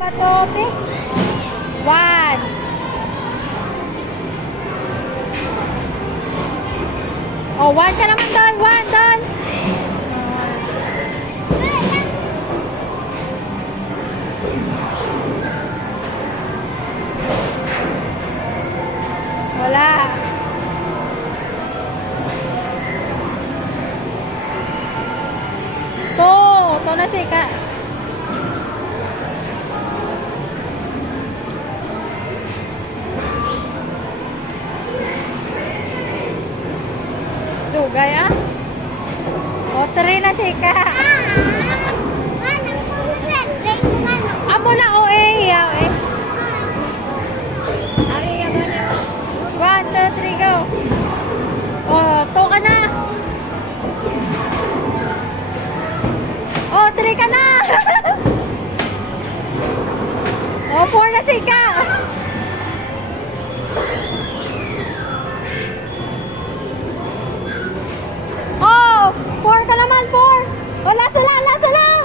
Matubig. 1. Oh, 1 ka naman doon. 1 doon. Wala. To na sika. Dugay ah. O, 3 na sika. Amo na o eh. Yaw eh. 1, 2, 3, go. O, 2 ka na. O, 3 ka na. O, 4 na sika. Oh, 4 ka naman, 4. O, lasa lang, lasa lang.